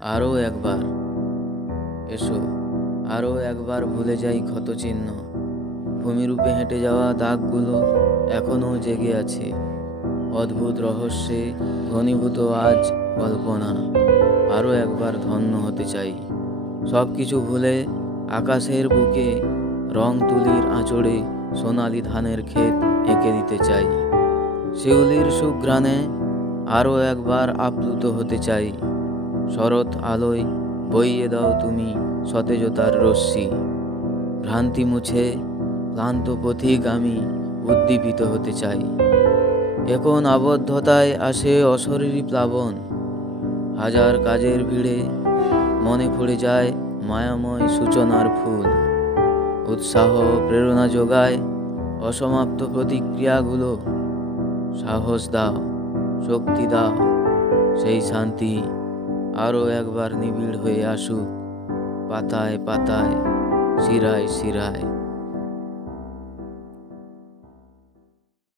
আরও একবার এসো, আরও একবার ভুলে যাই ক্ষতচিহ্ন। ভূমিরূপে হেঁটে যাওয়া দাগগুলো এখনও জেগে আছে, অদ্ভুত রহস্যে ঘনীভূত আজ কল্পনা। আরও একবার ধন্য হতে চাই, সব কিছু ভুলে আকাশের বুকে রং তুলির আঁচড়ে সোনালি ধানের ক্ষেত এঁকে দিতে চাই। শিউলির সুঘ্রাণে আরও একবার আপ্লুত হতে চাই। শরৎ আলোয় বইয়ে দাও তুমি সতেজতার রশ্মি। ভ্রান্তি মুছে ক্লান্ত পথিক আমি উদ্দীপিত হতে চাই। এখন আবদ্ধতায় আসে অশরীরী প্লাবন, হাজার কাজের ভিড়ে মনে পড়ে যায় মায়াময় সূচনার ফুল। উৎসাহ প্রেরণা যোগায় অসমাপ্ত প্রতিক্রিয়াগুলো। সাহস দাও, শক্তি দাও, সেই শান্তি আরও একবার নিবিড় হয়ে আসুক, পাতায় পাতায়, শিরায় শিরায়।